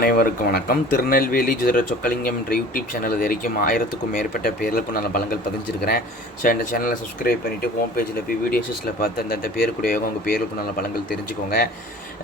அனைவருக்கும் வணக்கம். திருநெல்வேலி ஜோதிடர் சொக்கலிங்கம் என்ற யூடியூப் சேனல் இது வரைக்கும் 1000க்கும் மேற்பட்ட பேர்களுக்கு நல்ல பலன்கள் பதிஞ்சிருக்கிறேன். ஸோ இந்த சேனலை சப்ஸ்கிரைப் பண்ணிவிட்டு ஹோம் பேஜில் போய் வீடியோஸில் பார்த்து அந்த பேருக்குடைய உங்கள் பேருக்கு நல்ல பலன்கள் தெரிஞ்சுக்கோங்க.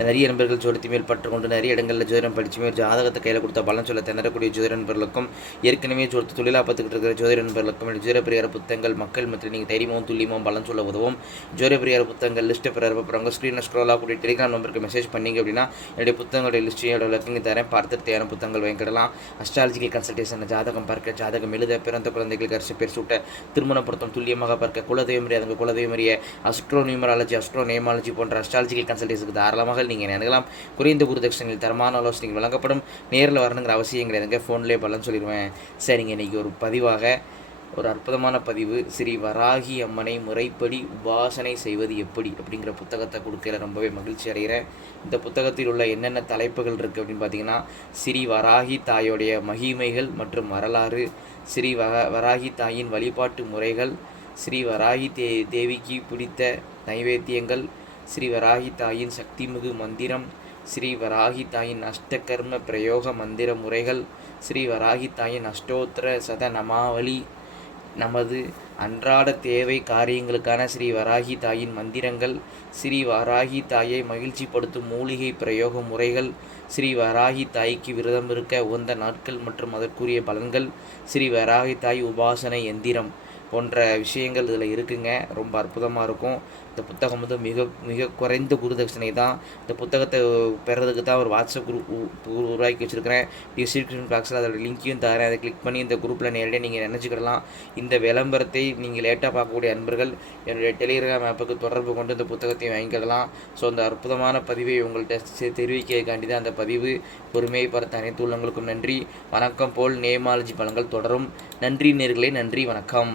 நிறைய நண்பர்கள் ஜோதிடத்தை மேல் பற்றுக்கொண்டு நிறைய இடங்களில் ஜோதிடம் படிச்சுமே ஜாதகத்தை கையில் கொடுத்த பலன் சொல்ல திணறக்கூடிய ஜோதிட நண்பர்களுக்கும் ஏற்கனவே தொழிலாக பார்த்துக்கிட்டு இருக்கிற ஜோதிட நண்பர்களுக்கும் ஜோதிட பிரியார புத்தகங்கள் மக்கள் மற்றும் நீங்கள் தைரியமும் துல்லியமும் பலன் சொல்ல உதவும். ஜோதிட பிரியார புத்தகங்கள் லிஸ்ட்டை பிறகு ஸ்க்ரீனில் ஸ்க்ரோல் ஆகக்கூடிய டெலிகிராம் நம்பருக்கு மெசேஜ் பண்ணிங்க அப்படின்னா என்னுடைய புத்தகங்களுடைய லிஸ்ட்டையோட விளக்கங்க தரேன். பார்த்து தேவையான புத்தகங்கள் வாங்கிக்கிடலாம். அஸ்ட்ராலஜிக்கல் கன்சல்டேஷன், ஜாதகம் பார்க்க, ஜாதகம் எழுத, பிறந்த குழந்தைகளுக்கு அரிசி பேர் சூட்ட, திருமண பொருத்தம் துல்லியமாக பார்க்க, குலதெய்வம் அறியாதவங்க குலதெய்வம் அறிய, அஸ்ட்ரோ நியூமராலஜி, அஸ்ட்ரோ நேமாலஜி போன்ற அஸ்ட்ராலஜிக்கல் கன்சல்டேஷனுக்கு தாராளமாக நீங்கள் நினைக்கலாம். குறைந்த குருதட்சணையில் தரமான ஆலோசனைகள் வழங்கப்படும். நேரில் வரணுங்கிற அவசியம் கிடையாதுங்க, ஃபோன்லேயே பலன் சொல்லிடுவேன். சரிங்க, இன்றைக்கி ஒரு பதிவாக ஒரு அற்புதமான பதிவு, ஸ்ரீ வராகி அம்மனை முறைப்படி உபாசனை செய்வது எப்படி அப்படிங்கிற புத்தகத்தை கொடுக்கல ரொம்பவே மகிழ்ச்சி அடைகிறேன். இந்த புத்தகத்தில் உள்ள என்னென்ன தலைப்புகள் இருக்குது அப்படின்னு பார்த்தீங்கன்னா, ஸ்ரீ வராகி தாயோடைய மகிமைகள் மற்றும் வரலாறு, ஸ்ரீ வராகி தாயின் வழிபாட்டு முறைகள், ஸ்ரீ வராகி தேவிக்கு பிடித்த நைவேத்தியங்கள், ஸ்ரீ வராகி தாயின் சக்திமிகு மந்திரம், ஸ்ரீ வராகி தாயின் அஷ்டகர்ம பிரயோக மந்திர முறைகள், ஸ்ரீ வராகி தாயின் அஷ்டோத்திர சத நமாவளி, நமது அன்றாட தேவை காரியங்களுக்கான ஸ்ரீ வராகி தாயின் மந்திரங்கள், ஸ்ரீ வராகி தாயை மகிழ்ச்சிப்படுத்தும் மூலிகை பிரயோக முறைகள், ஸ்ரீ வராகி தாய்க்கு விரதம் இருக்க உகந்த நாட்கள் மற்றும் அதற்குரிய பலன்கள், ஸ்ரீ வராகி தாய் உபாசனை எந்திரம் போன்ற விஷயங்கள் இதில் இருக்குங்க. ரொம்ப அற்புதமாக இருக்கும். இந்த புத்தகம் வந்து மிக மிக குறைந்த குருதட்சணை தான். இந்த புத்தகத்தை பெறதுக்கு தான் ஒரு வாட்ஸ்அப் குரூப் உருவாக்கி வச்சுருக்கிறேன். டிஸ்கிரிப்ஷன் பாக்ஸில் அதோட லிங்க்கையும் தரேன். அதை கிளிக் பண்ணி இந்த குரூப்பில் நேரடியாக நீங்கள் நினச்சிக்கிடலாம். இந்த விளம்பரத்தை நீங்கள் லேட்டாக பார்க்கக்கூடிய அன்பர்கள் என்னுடைய டெலிகிராம் ஆப்புக்கு தொடர்பு கொண்டு இந்த புத்தகத்தை வாங்கிக்கிடலாம். ஸோ அந்த அற்புதமான பதிவை உங்கள்கிட்ட தெரிவிக்காண்டி தான் அந்த பதிவு. பொறுமையை பார்த்த அனைத்து உள்ளவங்களுக்கும் நன்றி. வணக்கம் போல் நேமாலஜி பலன்கள் தொடரும். நன்றி நேயர்களே, நன்றி, வணக்கம்.